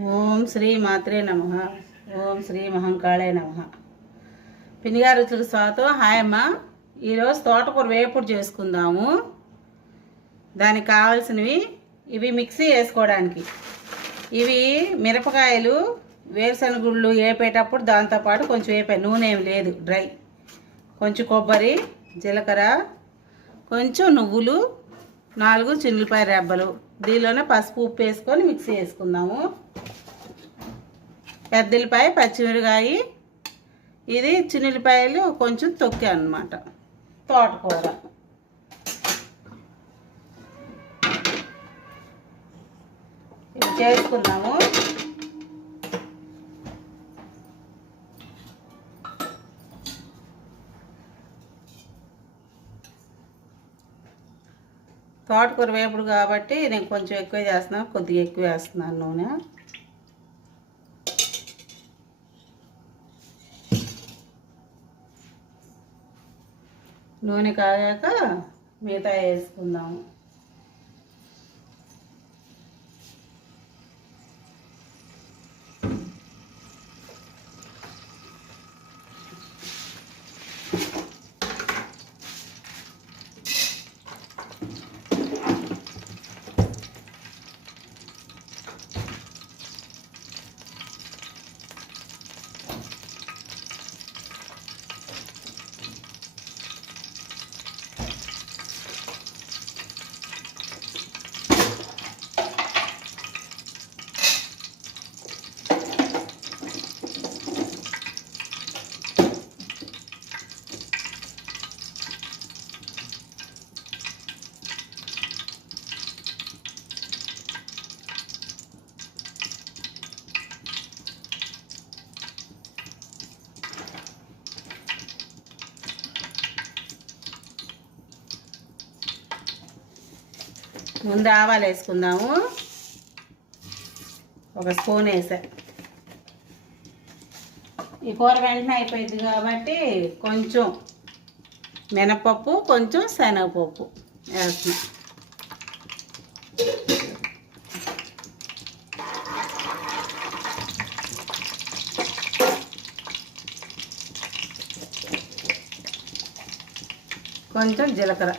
ఓం శ్రీ మాత్రే నమః. ఓం శ్రీ మహంకాళే నమః. పిన్నిగారు రుచులకు స్వాగతం. హాయ్ అమ్మ. ఈరోజు తోటకూర వేపుడు చేసుకుందాము. దానికి కావాల్సినవి ఇవి మిక్సీ వేసుకోవడానికి. ఇవి మిరపకాయలు, వేరుశనగుళ్ళు వేపేటప్పుడు దాంతోపాటు కొంచెం వేపాను. నూనె ఏమి లేదు, డ్రై. కొంచెం కొబ్బరి, జీలకర్ర, కొంచెం నువ్వులు, 4 చిన్నులపాయ రెబ్బలు. దీనిలోనే పసుపు, ఉప్పు వేసుకొని మిక్సీ వేసుకుందాము. పెద్దల్లిపాయ, పచ్చిమిరకాయ, ఇది చిన్నులపాయలు కొంచెం తొక్కా అన్నమాట. తోటకూర ఇవి చేసుకుందాము. తోటకూర వేపుడు కాబట్టి నేను కొంచెం ఎక్కువ చేస్తున్నాను, కొద్దిగా ఎక్కువ వేస్తున్నాను నూనె. నూనె కాగాక మిగతా వేసుకుందాము. ముందు ఆవాలు వేసుకుందాము. 1 స్పూన్ వేసా. ఈ కూర వెంటనే అయిపోయింది కాబట్టి కొంచెం మినపప్పు, కొంచెం శనగపప్పు వేస్తున్నా. కొంచెం జీలకర్ర.